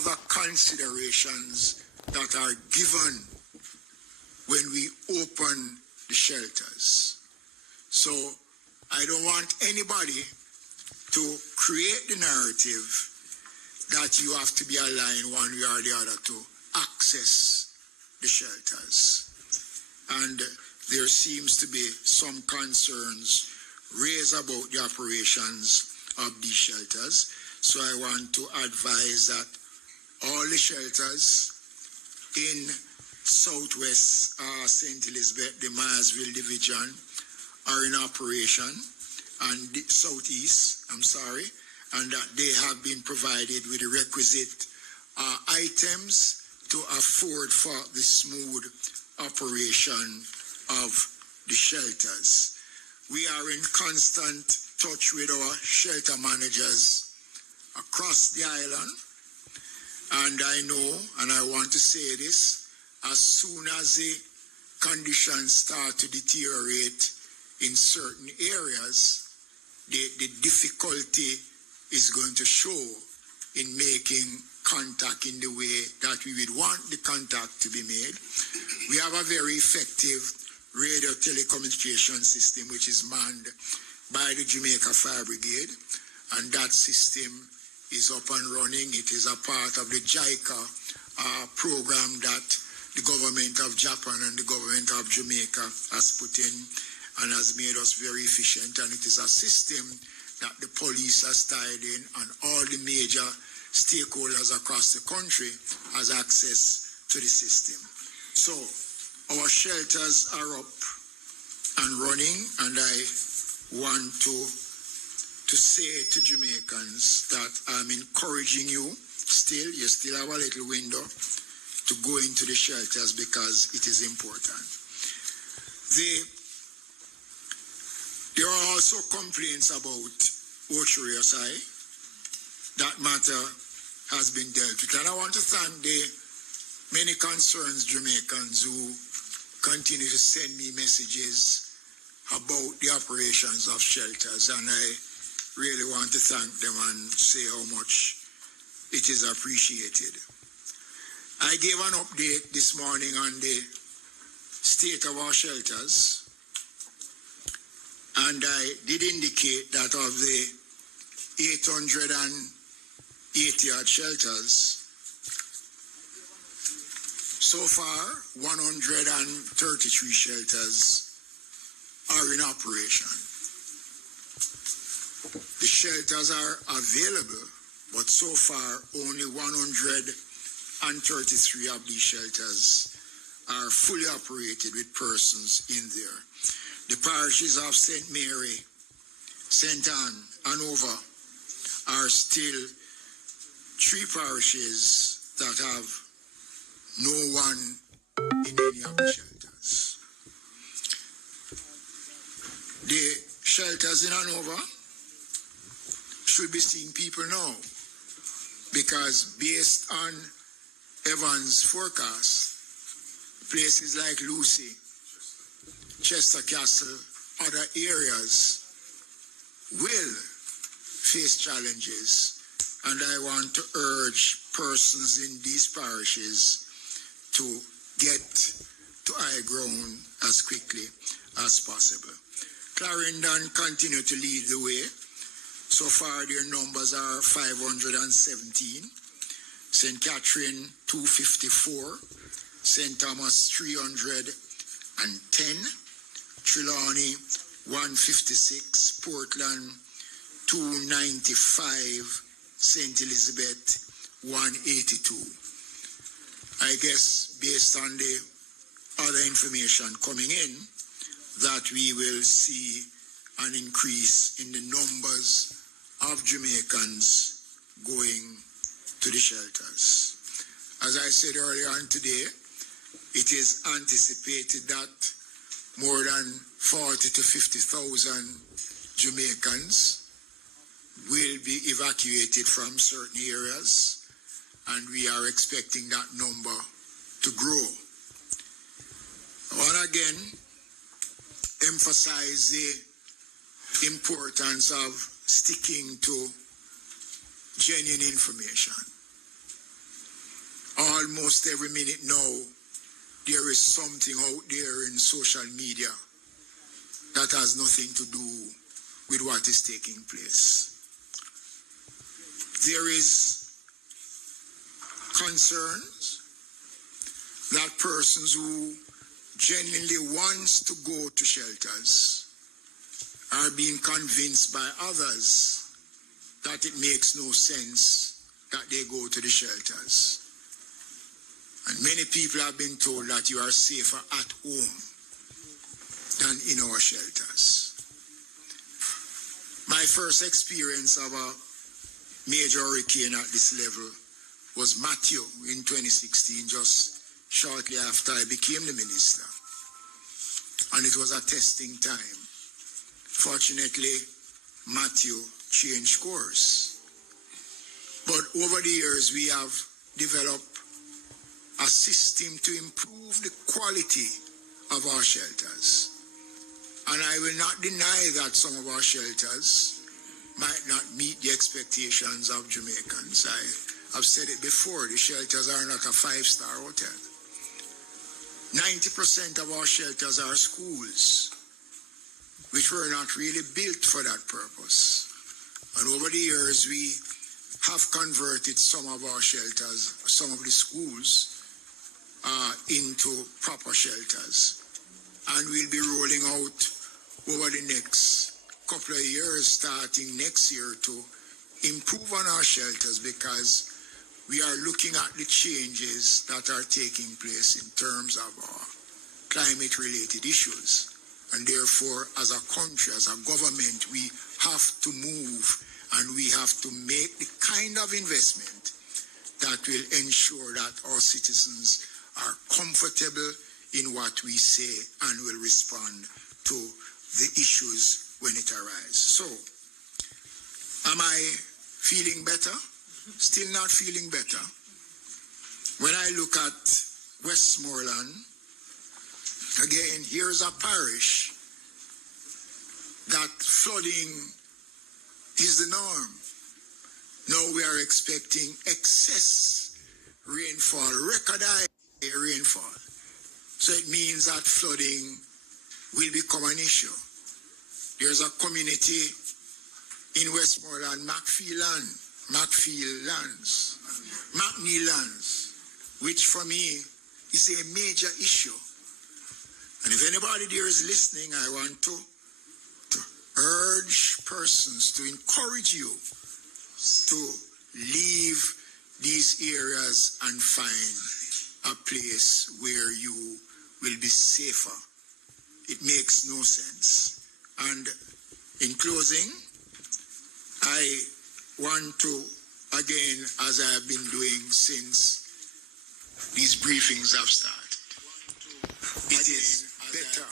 other considerations that are given when we open the shelters. So I don't want anybody to create the narrative that you have to be aligned one way or the other to access the shelters. And there seems to be some concerns raised about the operations of these shelters. So I want to advise that all the shelters in Southwest St. Elizabeth, the Mayersville Division, are in operation, and the Southeast, and that they have been provided with the requisite items to afford for the smooth operation of the shelters. We are in constant touch with our shelter managers across the island, and I know, and I want to say this, as soon as the conditions start to deteriorate in certain areas, the difficulty is going to show in making contact in the way that we would want the contact to be made. We have a very effective radio telecommunication system which is manned by the Jamaica Fire Brigade, and that system is up and running. It is a part of the JICA program that the Government of Japan and the Government of Jamaica has put in and has made us very efficient, and it is a system that the police has tied in, and all the major stakeholders across the country has access to the system. So our shelters are up and running, and I want to say to Jamaicans that I'm encouraging you you still have a little window to go into the shelters because it is important. There are also complaints about Ochoreosai. That matter has been dealt with. And I want to thank the many concerned Jamaicans who continue to send me messages about the operations of shelters. And I really want to thank them and say how much it is appreciated. I gave an update this morning on the state of our shelters, and I did indicate that of the 880 odd shelters, so far 133 shelters are in operation. The shelters are available, but so far only 133 of these shelters are fully operated with persons in there. The parishes of St. Mary, St. Anne, and Hanover are still 3 parishes that have no one in any of the shelters. The shelters in Hanover should be seeing people now, because based on Evans' forecast, places like Lucy, Chester Castle, other areas will face challenges, and I want to urge persons in these parishes to get to high ground as quickly as possible. Clarendon continue to lead the way. So far their numbers are 517, St. Catherine 254, St. Thomas 310, Trelawney 156, Portland 295, St. Elizabeth 182. I guess based on the other information coming in, that we will see an increase in the numbers of Jamaicans going to the shelters. As I said earlier on today, it is anticipated that more than 40 to 50,000 Jamaicans will be evacuated from certain areas, and we are expecting that number to grow. I want to again emphasize the importance of sticking to genuine information. almost every minute now, there is something out there in social media that has nothing to do with what is taking place. There is concerns that persons who genuinely wants to go to shelters are being convinced by others that it makes no sense that they go to the shelters. And many people have been told that you are safer at home than in our shelters. My first experience of a major hurricane at this level was Matthew in 2016, just shortly after I became the minister. And it was a testing time. Fortunately, Matthew changed course. But over the years, we have developed a system to improve the quality of our shelters. And I will not deny that some of our shelters might not meet the expectations of Jamaicans. I've said it before, the shelters are not a five-star hotel. 90% of our shelters are schools, which were not really built for that purpose. And over the years, we have converted some of our shelters, some of the schools, into proper shelters. And we'll be rolling out over the next couple of years, starting next year, to improve on our shelters, because we are looking at the changes that are taking place in terms of our climate-related issues. And therefore, as a country, as a government, we have to move and we have to make the kind of investment that will ensure that our citizens are comfortable in what we say and will respond to the issues when it arises. So, am I feeling better? Still not feeling better. When I look at Westmoreland, again, here's a parish that flooding is the norm. Now we are expecting excess rainfall, record high rainfall. So it means that flooding will become an issue. There's a community in Westmoreland, McNeil Lands, which for me is a major issue. And if anybody there is listening, I want to urge persons, to encourage you to leave these areas and find a place where you will be safer. It makes no sense. And in closing, I want to, again, as I have been doing since these briefings have started, it is better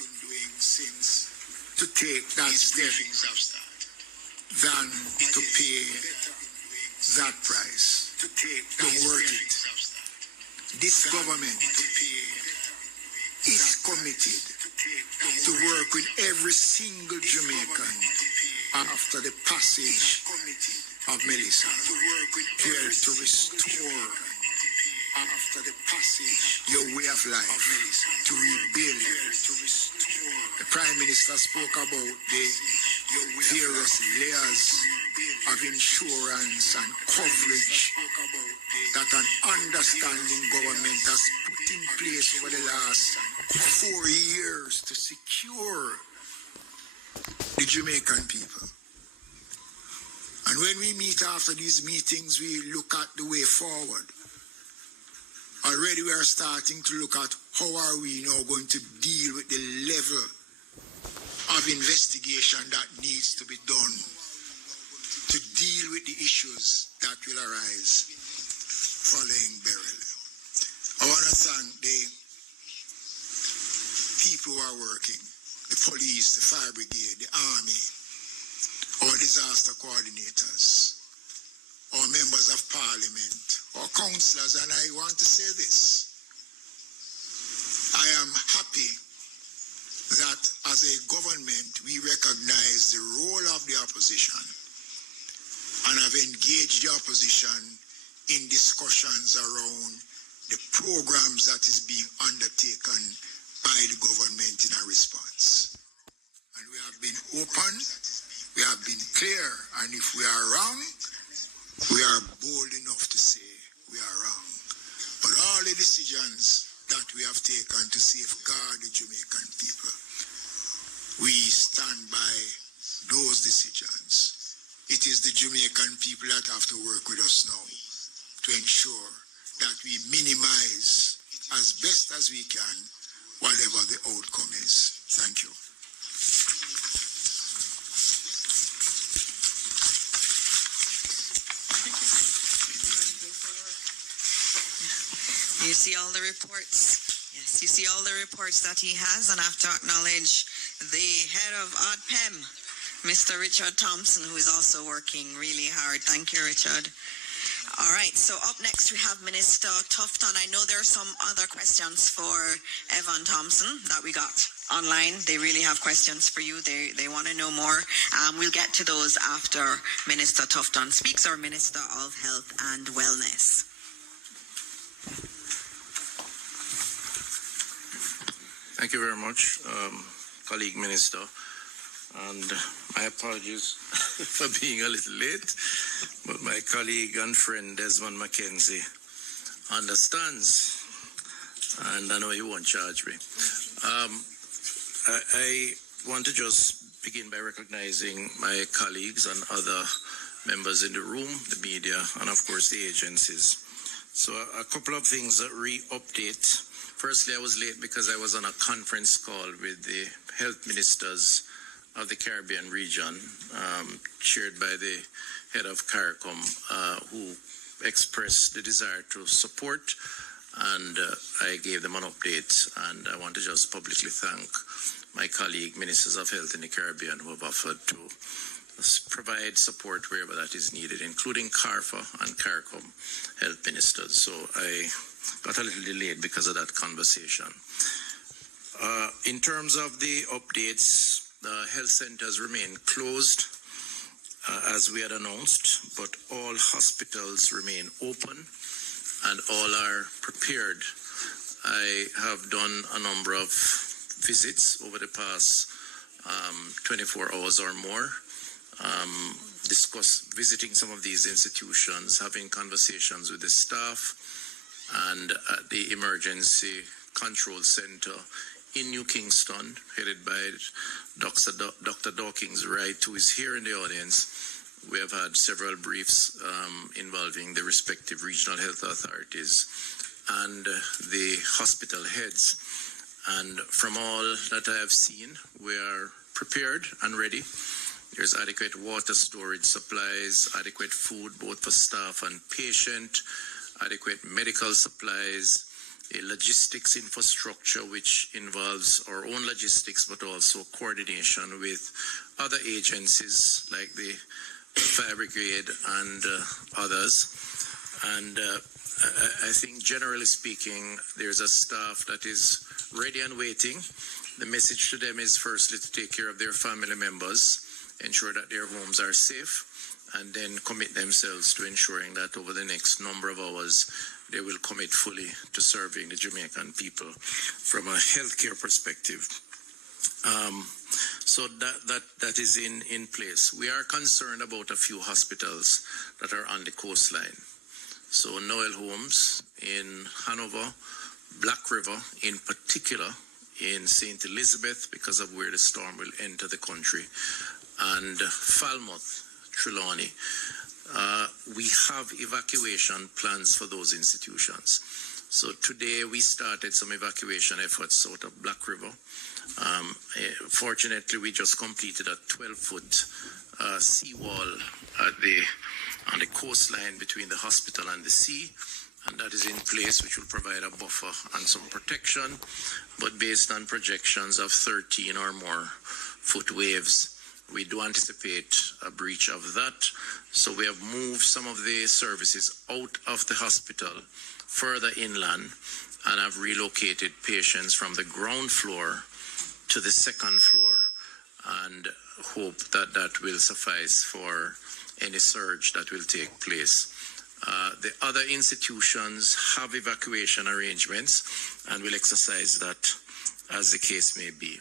to take that step than to pay that price. Don't worth it. This government is committed to work with every single Jamaican after the passage of Melissa to help to restore your way of life, to rebuild. The Prime Minister spoke about the various layers of insurance and coverage that an understanding government has put in place over the last 4 years to secure the Jamaican people. And when we meet after these meetings, we look at the way forward. Already we are starting to look at how are we now going to deal with the level of investigation that needs to be done to deal with the issues that will arise following burial. I want to thank the people who are working, the police, the fire brigade, the army, our disaster coordinators, our members of parliament, our councillors, and I want to say this. I am happy that as a government we recognize the role of the opposition and have engaged the opposition in discussions around the programs that is being undertaken by the government in a response. And we have been open, we have been clear, and if we are wrong, we are bold enough to say we are wrong. But all the decisions that we have taken to safeguard the Jamaican people, we stand by those decisions. It is the Jamaican people that have to work with us now to ensure that we minimize as best as we can whatever the outcome is. Thank you. You see all the reports. Yes, you see all the reports that he has, and I have to acknowledge the head of ODPEM, Mr. Richard Thompson, who is also working really hard. Thank you, Richard. All right, so up next we have Minister Tufton. I know there are some other questions for Evan Thompson that we got online. They really have questions for you. They want to know more. We'll get to those after Minister Tufton speaks, or Minister of Health and Wellness. Thank you very much, colleague Minister, and my apologies for being a little late, but my colleague and friend Desmond Mackenzie understands, and I know he won't charge me. I want to just begin by recognizing my colleagues and other members in the room, the media, and of course the agencies. So a couple of things that re-update. Firstly, I was late because I was on a conference call with the health ministers of the Caribbean region, chaired by the head of CARICOM, who expressed the desire to support, and I gave them an update, and I want to just publicly thank my colleague ministers of health in the Caribbean who have offered to provide support wherever that is needed, including CARFA and CARICOM health ministers. So I got a little delayed because of that conversation. In terms of the updates, the health centers remain closed as we had announced, but all hospitals remain open and all are prepared. I have done a number of visits over the past 24 hours or more, visiting some of these institutions, having conversations with the staff, and at the Emergency Control Center in New Kingston, headed by Dr. Dawkins Wright, who is here in the audience. We have had several briefs involving the respective regional health authorities and the hospital heads. And from all that I have seen, we are prepared and ready. There's adequate water storage supplies, adequate food both for staff and patient, adequate medical supplies, a logistics infrastructure which involves our own logistics but also coordination with other agencies like the Fire Brigade and others. And I think generally speaking, there's a staff that is ready and waiting. The message to them is firstly to take care of their family members, ensure that their homes are safe, and then commit themselves to ensuring that over the next number of hours they will commit fully to serving the Jamaican people from a healthcare perspective. So that is in place. We are concerned about a few hospitals that are on the coastline. So Noel Homes in Hanover, Black River in particular, in St. Elizabeth because of where the storm will enter the country, and Falmouth, Trelawney. We have evacuation plans for those institutions. So today we started some evacuation efforts out of Black River. Fortunately, we just completed a 12-foot seawall on the coastline between the hospital and the sea, and that is in place, which will provide a buffer and some protection. But based on projections of 13 or more foot waves, we do anticipate a breach of that. So we have moved some of the services out of the hospital further inland and have relocated patients from the ground floor to the second floor, and hope that that will suffice for any surge that will take place. The other institutions have evacuation arrangements and will exercise that as the case may be.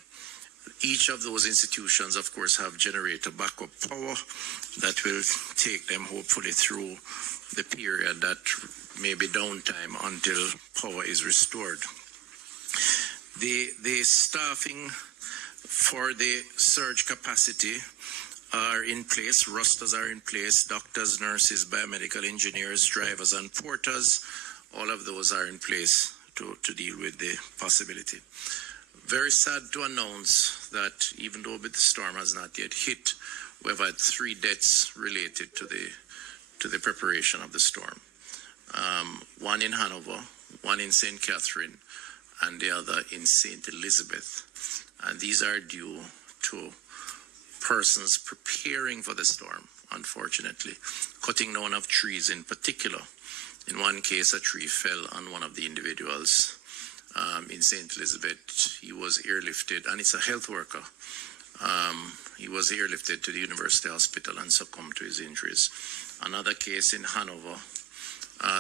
Each of those institutions, of course, have generator backup power that will take them hopefully through the period that may be downtime until power is restored. The staffing for the surge capacity are in place, rosters are in place, doctors, nurses, biomedical engineers, drivers and porters, all of those are in place to deal with the possibility. Very sad to announce that even though the storm has not yet hit, we've had 3 deaths related to the preparation of the storm. One in Hanover, one in St. Catherine, and the other in St. Elizabeth. And these are due to persons preparing for the storm, unfortunately. Cutting down of trees in particular. In one case, a tree fell on one of the individuals. In St. Elizabeth, he was airlifted, and it's a health worker. He was airlifted to the University Hospital and succumbed to his injuries. Another case in Hanover,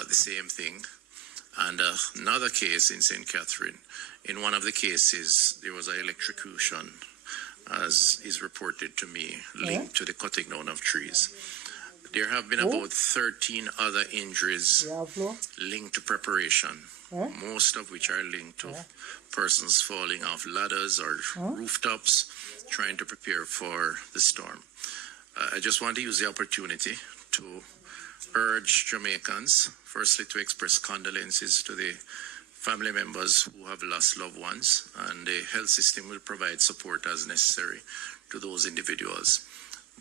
the same thing. And another case in St. Catherine. In one of the cases, there was an electrocution, as is reported to me, linked to the cutting down of trees. There have been about 13 other injuries linked to preparation, most of which are linked to persons falling off ladders or rooftops, trying to prepare for the storm. I just want to use the opportunity to urge Jamaicans, firstly, to express condolences to the family members who have lost loved ones, and the health system will provide support as necessary to those individuals.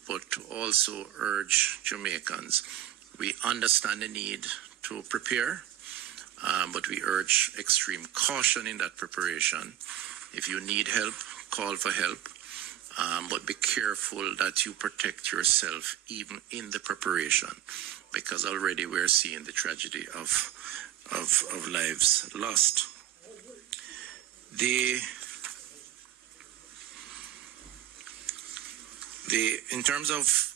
But to also urge Jamaicans, we understand the need to prepare, but we urge extreme caution in that preparation. If you need help, call for help, but be careful that you protect yourself even in the preparation, because already we're seeing the tragedy of lives lost. In terms of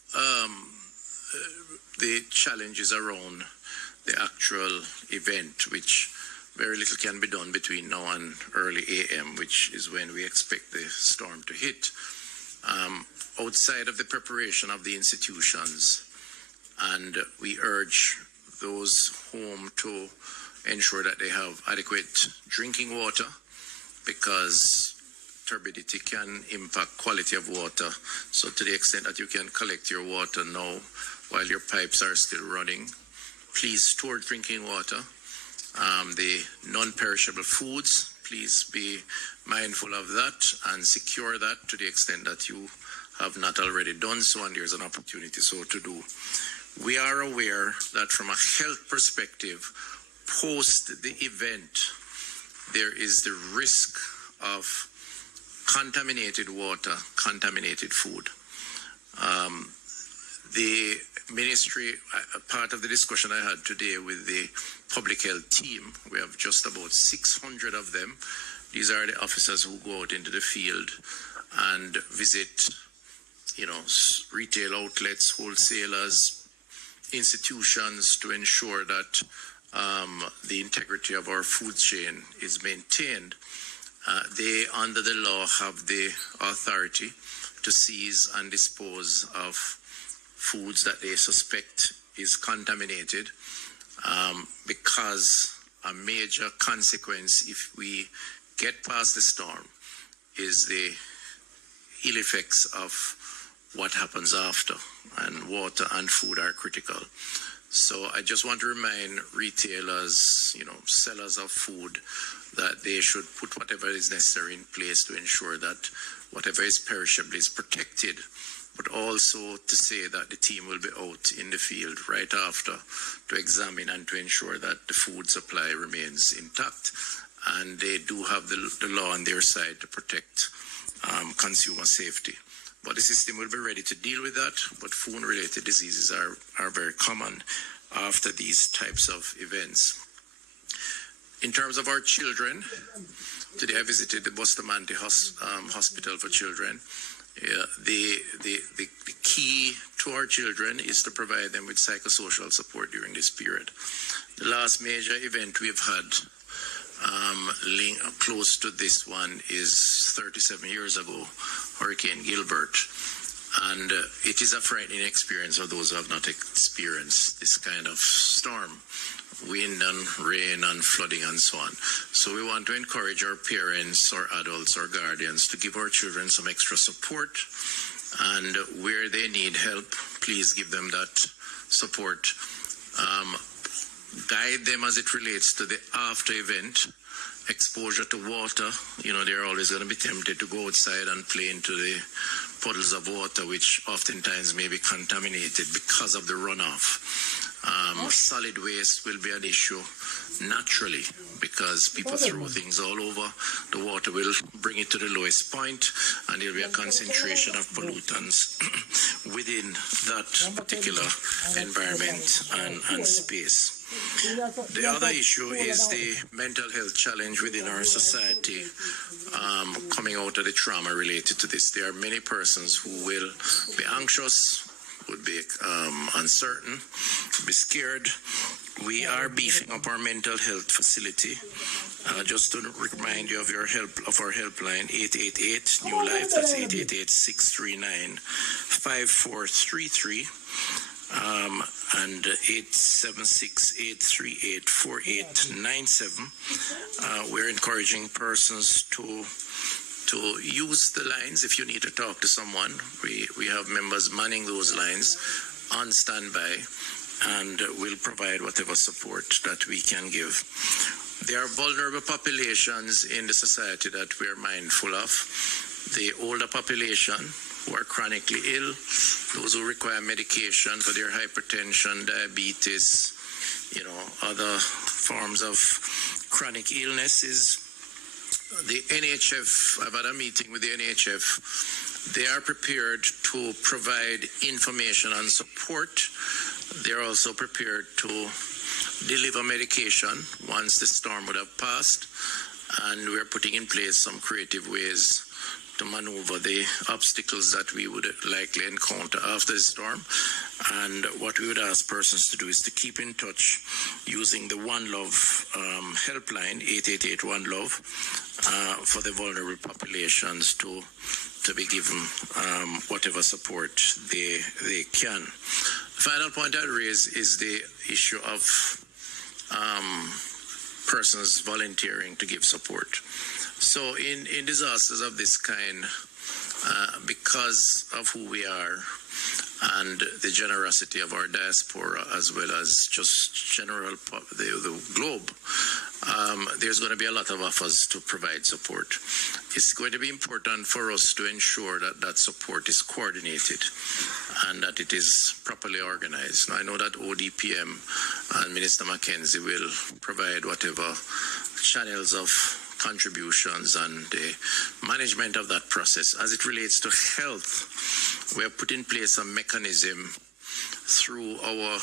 the challenges around the actual event, which very little can be done between now and early AM, which is when we expect the storm to hit. Outside of the preparation of the institutions, and we urge those home to ensure that they have adequate drinking water, because turbidity can impact quality of water. So to the extent that you can collect your water now while your pipes are still running, please store drinking water. The non-perishable foods, please be mindful of that and secure that to the extent that you have not already done so, and there's an opportunity so to do. We are aware that from a health perspective, post the event, there is the risk of contaminated water, contaminated food. The ministry, part of the discussion I had today with the public health team, we have just about 600 of them. These are the officers who go out into the field and visit, retail outlets, wholesalers, institutions, to ensure that the integrity of our food chain is maintained. They, under the law, have the authority to seize and dispose of foods that they suspect is contaminated, because a major consequence, if we get past the storm, is the ill effects of what happens after, and water and food are critical. So I just want to remind retailers, sellers of food, that they should put whatever is necessary in place to ensure that whatever is perishable is protected, but also to say that the team will be out in the field right after to examine and to ensure that the food supply remains intact, and they do have the law on their side to protect consumer safety. But the system will be ready to deal with that, but food-related diseases are very common after these types of events. In terms of our children, today I visited the Bustamante Hospital for Children. The key to our children is to provide them with psychosocial support during this period. The last major event we've had close to this one is 37 years ago, Hurricane Gilbert. And it is a frightening experience for those who have not experienced this kind of storm, wind and rain and flooding and so on. So we want to encourage our parents or adults or guardians to give our children some extra support, and where they need help, please give them that support. Guide them as it relates to the after event exposure to water. You know, they're always going to be tempted to go outside and play into the puddles of water, which oftentimes may be contaminated because of the runoff. Solid waste will be an issue naturally because people throw things all over. The water will bring it to the lowest point, and there will be a concentration of pollutants within that particular environment and space. The other issue is the mental health challenge within our society coming out of the trauma related to this. There are many persons who will be anxious, would be uncertain, be scared. We are beefing up our mental health facility. Just to remind you of our helpline, 888 New Life. That's 888-639-5433. And 876-838-4897. We're encouraging persons to use the lines if you need to talk to someone. We have members manning those lines on standby, and we'll provide whatever support that we can give. There are vulnerable populations in the society that we're mindful of. The older population who are chronically ill, those who require medication for their hypertension, diabetes, other forms of chronic illnesses. The NHF, I've had a meeting with the NHF. They are prepared to provide information and support. They're also prepared to deliver medication once the storm would have passed. And we're putting in place some creative ways to maneuver the obstacles that we would likely encounter after the storm. And what we would ask persons to do is to keep in touch using the One Love helpline, 888-1-LOVE, for the vulnerable populations to be given whatever support they can. The final point I'd raise is the issue of persons volunteering to give support. So in disasters of this kind, because of who we are and the generosity of our diaspora, as well as just general the globe, there's going to be a lot of offers to provide support. It's going to be important for us to ensure that that support is coordinated and that it is properly organized. Now, I know that ODPEM and Minister Mackenzie will provide whatever channels of contributions and the management of that process. As it relates to health, we have put in place a mechanism through our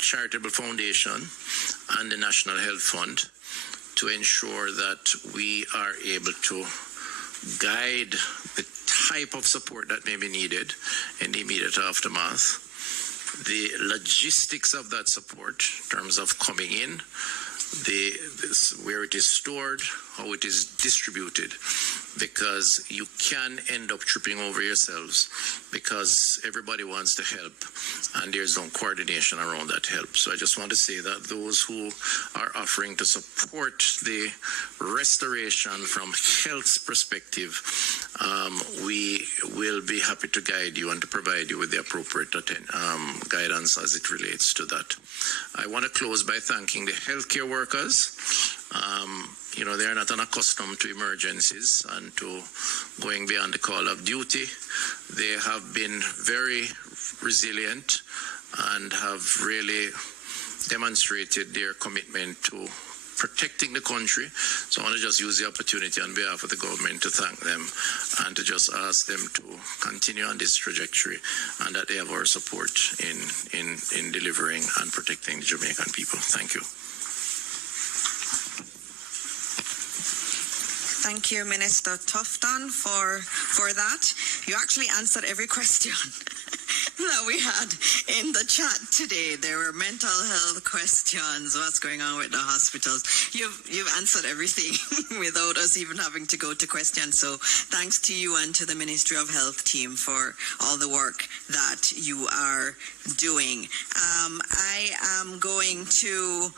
charitable foundation and the National Health Fund to ensure that we are able to guide the type of support that may be needed in the immediate aftermath, the logistics of that support in terms of coming in, where it is stored, how it is distributed, because you can end up tripping over yourselves because everybody wants to help and there's no coordination around that help. So I just want to say that those who are offering to support the restoration from health perspective, we will be happy to guide you and to provide you with the appropriate guidance as it relates to that. I want to close by thanking the healthcare workers. They are not unaccustomed to emergencies and to going beyond the call of duty. They have been very resilient and have really demonstrated their commitment to protecting the country. So I want to just use the opportunity on behalf of the government to thank them and to just ask them to continue on this trajectory and that they have our support in delivering and protecting the Jamaican people. Thank you. Thank you, Minister Tufton, for that. You actually answered every question that we had in the chat today. There were mental health questions. What's going on with the hospitals? You've answered everything without us even having to go to questions. So thanks to you and to the Ministry of Health team for all the work that you are doing. I am going to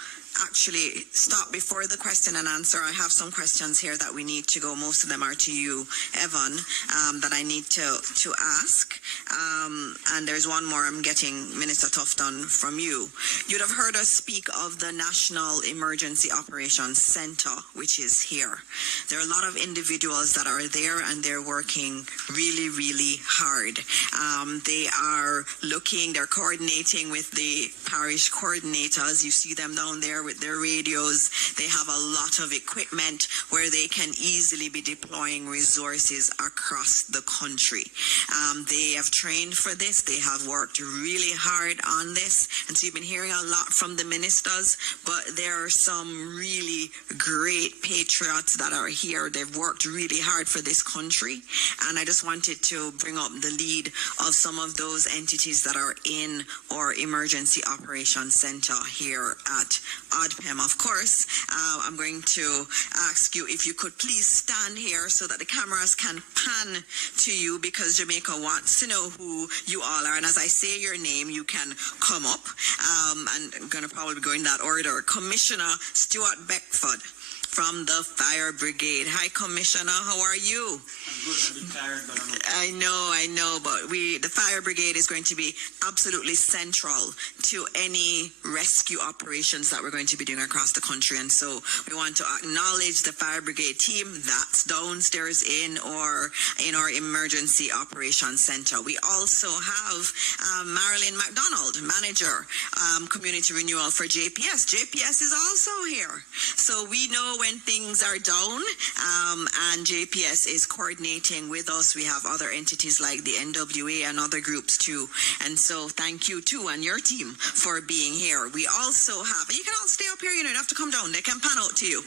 actually stop before the question and answer. I have some questions here that we need to go. Most of them are to you, Evan, that I need to ask. And there's one more I'm getting, Minister Tufton, from you. You'd have heard us speak of the National Emergency Operations Center, which is here. There are a lot of individuals that are there and they're working really, really hard. They are they're coordinating with the parish coordinators. You see them down there with their radios. They have a lot of equipment where they can easily be deploying resources across the country. They have trained for this. They have worked really hard on this. And so you've been hearing a lot from the ministers, but there are some really great patriots that are here. They've worked really hard for this country. And I just wanted to bring up the lead of some of those entities that are in our Emergency Operations Center here at ODPEM. Of course, I'm going to ask you if you could please stand here so that the cameras can pan to you, because Jamaica wants to know who you all are. And as I say your name, you can come up. And I'm going to probably go in that order. Commissioner Stuart Beckford from the Fire Brigade. Hi, Commissioner. How are you? I'm good. I'm a bit tired, but I'm okay. I know, but the Fire Brigade is going to be absolutely central to any rescue operations that we're going to be doing across the country. And so we want to acknowledge the Fire Brigade team that's downstairs in our Emergency Operations Center. We also have Marilyn McDonald, Manager, Community Renewal for JPS. JPS is also here. So we know when things are down, and JPS is coordinating with us. We have other entities like the NWA and other groups too. And so thank you too and your team for being here. We also have, and you can all stay up here, you don't have to come down. They can pan out to you.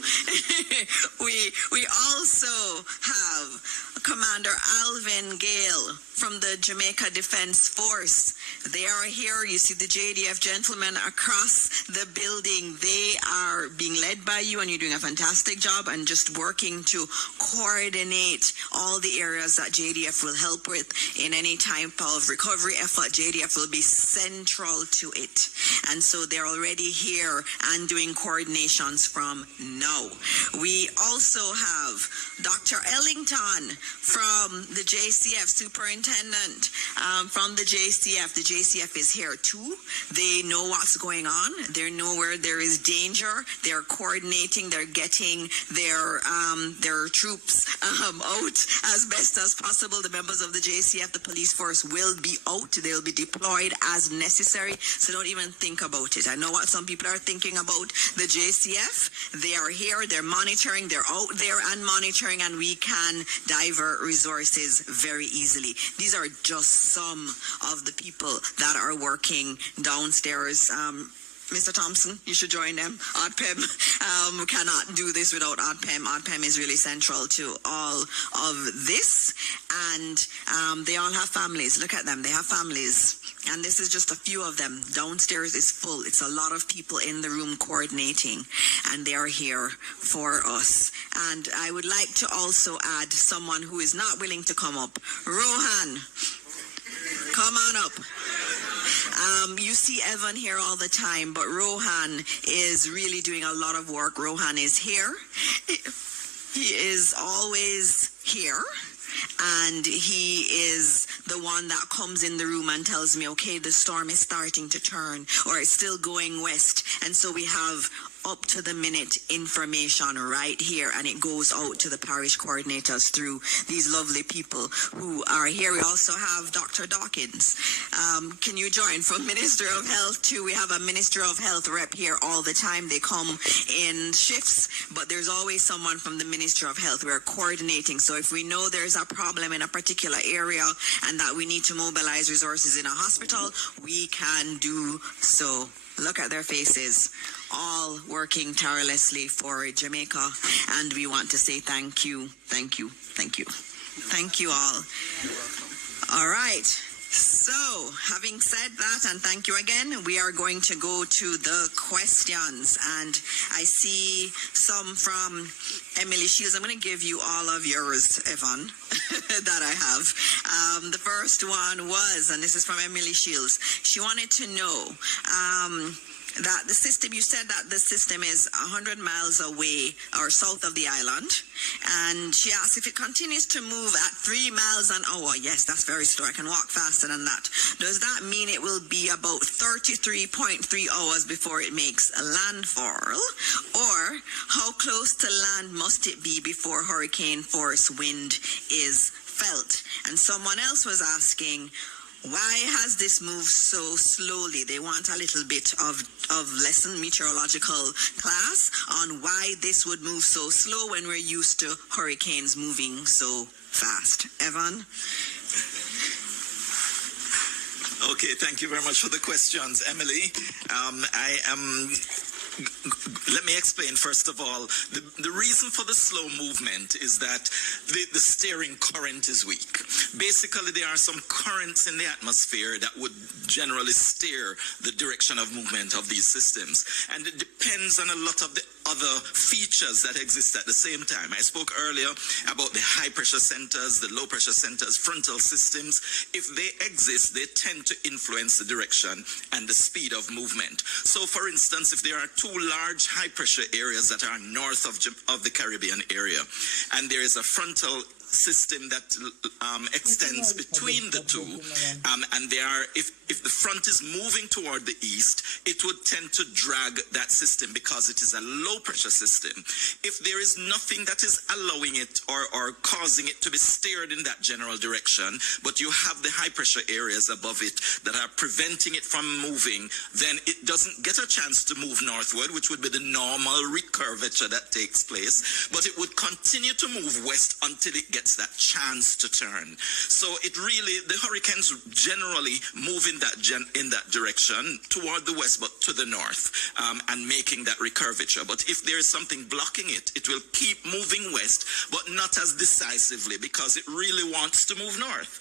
we also have Commander Alvin Gale from the Jamaica Defense Force. They are here. You see the JDF gentlemen across the building. They are being led by you, and you're doing a fantastic job and just working to coordinate all the areas that JDF will help with in any type of recovery effort. JDF will be central to it. And so they're already here and doing coordinations from now. We also have Dr. Ellington from the JCF, Superintendent from the JCF. The JCF is here too. They know what's going on. They know where there is danger. They're coordinating. They're getting their troops out as best as possible. The members of the JCF, the police force, will be out. They'll be deployed as necessary. So don't even think about it. I know what some people are thinking about the JCF. They are here. They're monitoring. They're out there and monitoring, and we can divert resources very easily. These are just some of the people that are working downstairs. Mr. Thompson, you should join them. ODPEM cannot do this without ODPEM. ODPEM is really central to all of this. And they all have families. Look at them. They have families. And this is just a few of them. Downstairs is full. It's a lot of people in the room coordinating. And they are here for us. And I would like to also add someone who is not willing to come up. Rohan, come on up. You see Evan here all the time, but Rohan is really doing a lot of work. Rohan is here. He is always here. And he is the one that comes in the room and tells me, okay, the storm is starting to turn, or it's still going west. And so we have up to the minute information right here, and it goes out to the parish coordinators through these lovely people who are here. We also have Dr. Dawkins. Can you join from Minister of Health too? We have a Minister of Health rep here all the time. They come in shifts, but there's always someone from the Minister of Health. We're coordinating. So if we know there's a problem in a particular area and that we need to mobilize resources in a hospital, we can do so. Look at their faces, all working tirelessly for Jamaica, and we want to say thank you, thank you, thank you. Thank you all. All right. So, having said that, and thank you again, we are going to go to the questions. And I see some from Emily Shields. I'm going to give you all of yours, Evan, that I have. The first one was, and this is from Emily Shields, she wanted to know that the system, you said that the system is 100 miles away or south of the island, and she asked if it continues to move at 3 miles an hour. Yes, that's very slow. I can walk faster than that. Does that mean it will be about 33.3 hours before it makes a landfall? Or how close to land must it be before hurricane force wind is felt? And someone else was asking, why has this moved so slowly? They want a little bit of lesson, meteorological class, on why this would move so slow when we're used to hurricanes moving so fast. Evan? Okay, thank you very much for the questions, Emily. Let me explain, first of all, the reason for the slow movement is that the steering current is weak. Basically, there are some currents in the atmosphere that would generally steer the direction of movement of these systems. And it depends on a lot of the other features that exist at the same time. I spoke earlier about the high pressure centers, the low pressure centers, frontal systems. If they exist, they tend to influence the direction and the speed of movement. So, for instance, if there are two large high pressure areas that are north of the Caribbean area, and there is a frontal system that extends between the two, and they are, if the front is moving toward the east, it would tend to drag that system because it is a low pressure system. If there is nothing that is allowing it or causing it to be steered in that general direction, but you have the high pressure areas above it that are preventing it from moving, then it doesn't get a chance to move northward, which would be the normal recurvature that takes place, but it would continue to move west until it gets that chance to turn. So it really, the hurricanes generally move in that direction toward the west, but to the north, and making that recurvature. But if there is something blocking it, it will keep moving west, but not as decisively because it really wants to move north.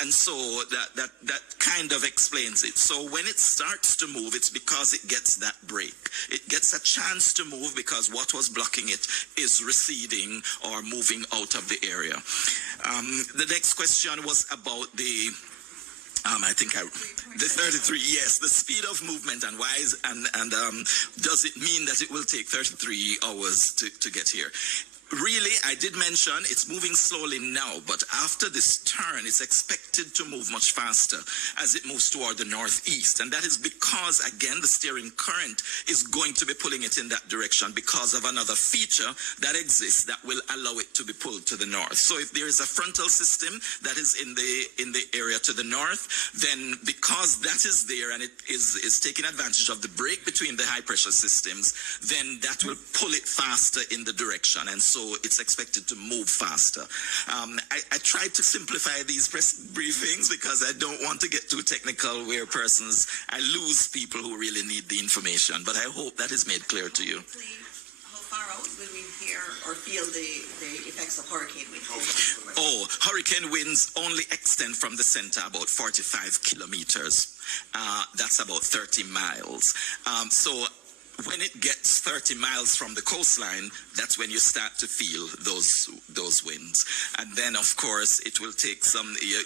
And so that kind of explains it. So when it starts to move, it's because it gets that break. It gets a chance to move because what was blocking it is receding or moving out of the area. The next question was about the the 33, yes, the speed of movement and why is, and does it mean that it will take 33 hours to get here? Really, I did mention it's moving slowly now, but after this turn, it's expected to move much faster as it moves toward the northeast. And that is because, again, the steering current is going to be pulling it in that direction because of another feature that exists that will allow it to be pulled to the north. So if there is a frontal system that is in the area to the north, then because that is there and it is taking advantage of the break between the high pressure systems, then that will pull it faster in the direction. And so it's expected to move faster. I tried to simplify these press briefings because I don't want to get too technical where I lose people who really need the information, but I hope that is made clear to you. How far out will we hear or feel the effects of hurricane winds? Oh, hurricane winds only extend from the center about 45 kilometers. That's about 30 miles. So when it gets 30 miles from the coastline, that's when you start to feel those winds. And then, of course, it will take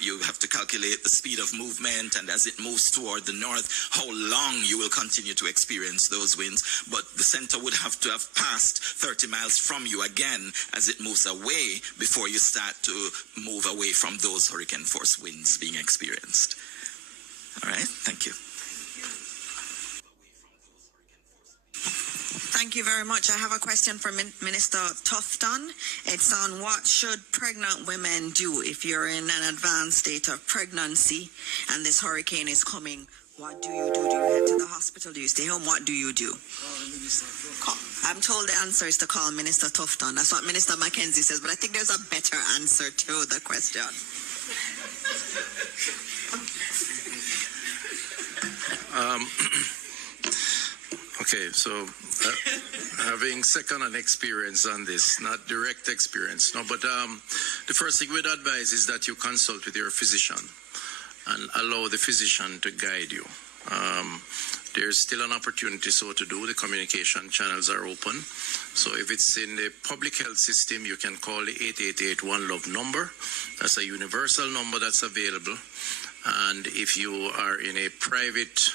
you have to calculate the speed of movement, and as it moves toward the north, how long you will continue to experience those winds. But the center would have to have passed 30 miles from you again as it moves away before you start to move away from those hurricane force winds being experienced. All right, thank you. Thank you very much. I have a question for Minister Tufton. It's on what should pregnant women do if you're in an advanced state of pregnancy and this hurricane is coming. What do you do? Do you head to the hospital? Do you stay home? What do you do? I'm told the answer is to call Minister Tufton. That's what Minister Mackenzie says, but I think there's a better answer to the question. Okay, so having second-hand experience on this, not direct experience, no, but the first thing we'd advise is that you consult with your physician. and allow the physician to guide you. There's still an opportunity so to do. The communication channels are open. So if it's in the public health system, you can call the 888 One Love number. That's a universal number that's available. And if you are in a private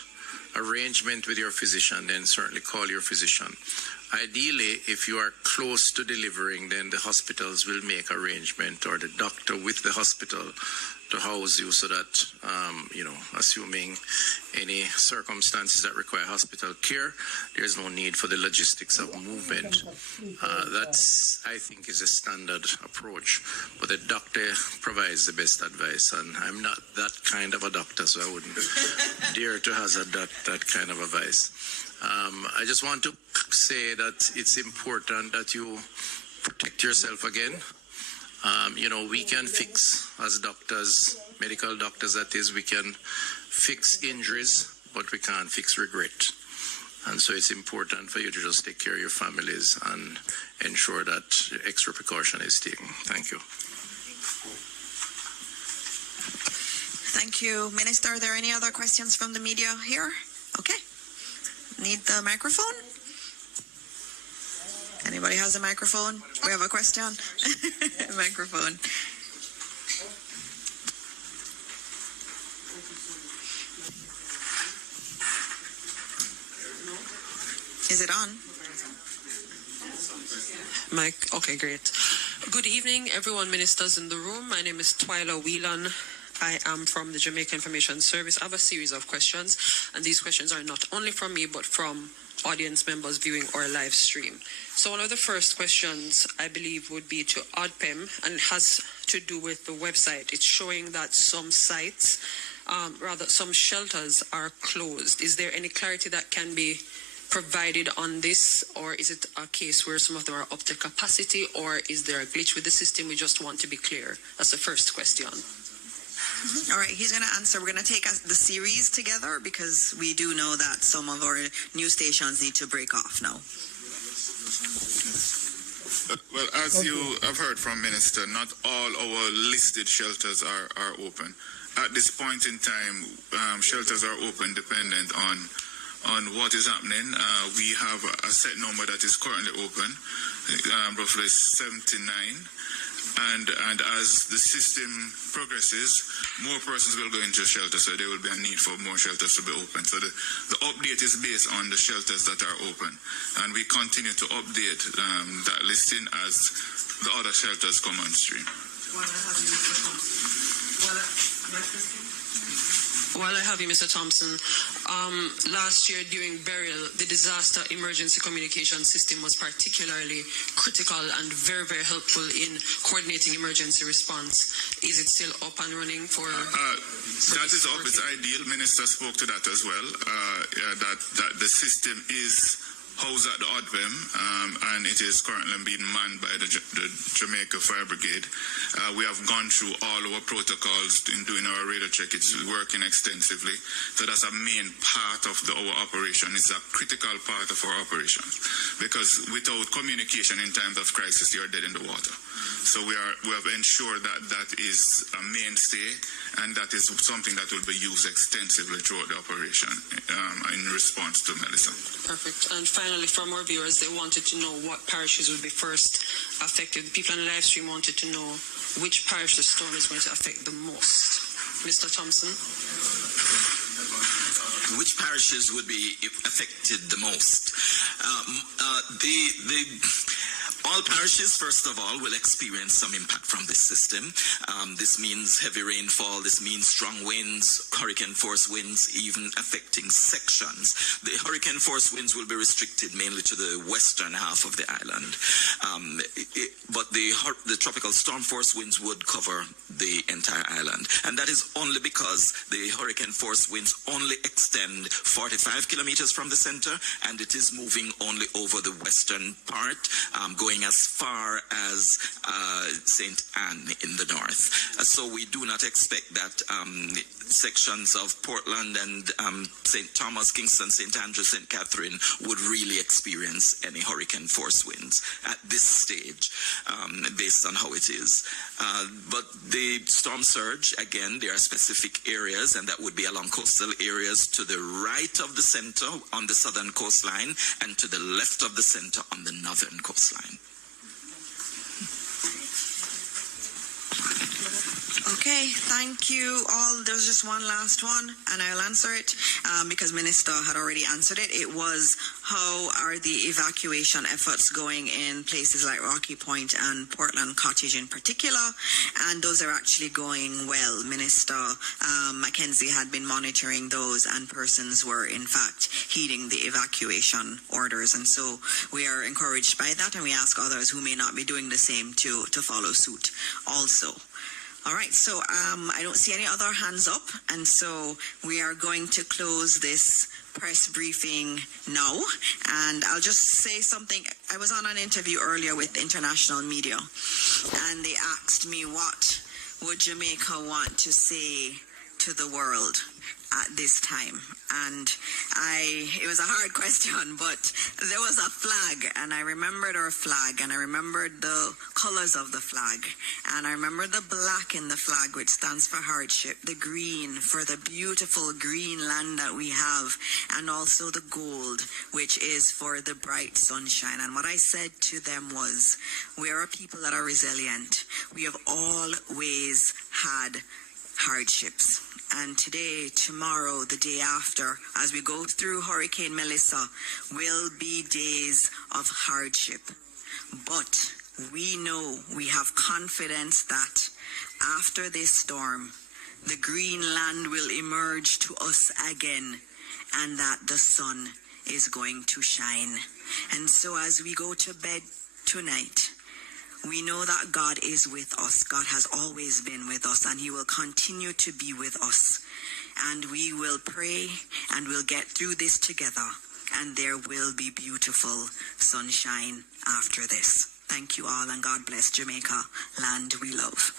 arrangement with your physician, then certainly call your physician. Ideally, if you are close to delivering, then the hospitals will make arrangement, or the doctor with the hospital, to house you, so that, assuming any circumstances that require hospital care, there's no need for the logistics of movement. That's, I think, is a standard approach. But the doctor provides the best advice, and I'm not that kind of a doctor, so I wouldn't dare to hazard that kind of advice. I just want to say that it's important that you protect yourself again. We can fix, as doctors, medical doctors that is, we can fix injuries, but we can't fix regret. And so it's important for you to just take care of your families and ensure that extra precaution is taken. Thank you. Thank you, Minister. Are there any other questions from the media here? Okay. Need the microphone? Anybody has a microphone? We have a question. Microphone. Is it on? Mike, okay, great. Good evening, everyone, ministers in the room. My name is Twyla Whelan. I am from the Jamaica Information Service. I have a series of questions, and these questions are not only from me, but from audience members viewing our live stream. So one of the first questions, I believe, would be to ODPEM, and it has to do with the website. It's showing that some sites, some shelters are closed. Is there any clarity that can be provided on this, or is it a case where some of them are up to capacity, or is there a glitch with the system? We just want to be clear. That's the first question. All right, he's going to answer. We're going to take the series together, because we do know that some of our news stations need to break off now. Well, as you have heard from Minister, not all our listed shelters are open. At this point in time, shelters are open dependent on what is happening. We have a set number that is currently open, roughly 79. And as the system progresses, more persons will go into shelter, so there will be a need for more shelters to be open. So the update is based on the shelters that are open, and we continue to update that listing as the other shelters come on stream. While I have you, Mr. Thompson, last year during burial, the disaster emergency communication system was particularly critical and very, very helpful in coordinating emergency response. Is it still up and running for that is up. It's ideal. Minister spoke to that as well, that the system is housed at the ODPEM, and it is currently being manned by the Jamaica Fire Brigade. We have gone through all our protocols in doing our radar check. It's working extensively. So that's a main part of our operation. It's a critical part of our operation, because without communication in times of crisis, you're dead in the water. So we have ensured that is a mainstay, and that is something that will be used extensively throughout the operation in response to medicine. Perfect. And finally, from our viewers, they wanted to know what parishes will be first affected. The people on the live stream wanted to know which parish the storm is going to affect the most. Mr. Thompson? Which parishes would be affected the most? All parishes, first of all, will experience some impact from this system. This means heavy rainfall, this means strong winds, hurricane force winds, even affecting sections. The hurricane force winds will be restricted mainly to the western half of the island. But the tropical storm force winds would cover the entire island. And that is only because the hurricane force winds only extend 45 kilometers from the center, and it is moving only over the western part, going going as far as St. Anne in the north. So we do not expect that sections of Portland and St. Thomas, Kingston, St. Andrew, St. Catherine would really experience any hurricane force winds at this stage, based on how it is. But the storm surge, again, there are specific areas, and that would be along coastal areas to the right of the center on the southern coastline and to the left of the center on the northern coastline. Okay, thank you all. There's just one last one, and I'll answer it because Minister had already answered it. It was, how are the evacuation efforts going in places like Rocky Point and Portland Cottage in particular? And those are actually going well. Minister Mackenzie had been monitoring those, and persons were in fact heeding the evacuation orders. And so we are encouraged by that, and we ask others who may not be doing the same to follow suit also. All right, so I don't see any other hands up, and so we are going to close this press briefing now. And I'll just say something. I was on an interview earlier with international media, and they asked me what would Jamaica want to say to the world at this time. And it was a hard question, but there was a flag, and I remembered our flag, and I remembered the colors of the flag, and I remember the black in the flag, which stands for hardship, the green for the beautiful green land that we have, and also the gold, which is for the bright sunshine. And what I said to them was, we are a people that are resilient. We have always had hardships. And today, tomorrow, the day after, as we go through Hurricane Melissa, will be days of hardship. But we know, we have confidence that after this storm, the green land will emerge to us again, and that the sun is going to shine. And so as we go to bed tonight, we know that God is with us. God has always been with us, and He will continue to be with us. And we will pray, and we'll get through this together, and there will be beautiful sunshine after this. Thank you all, and God bless Jamaica, land we love.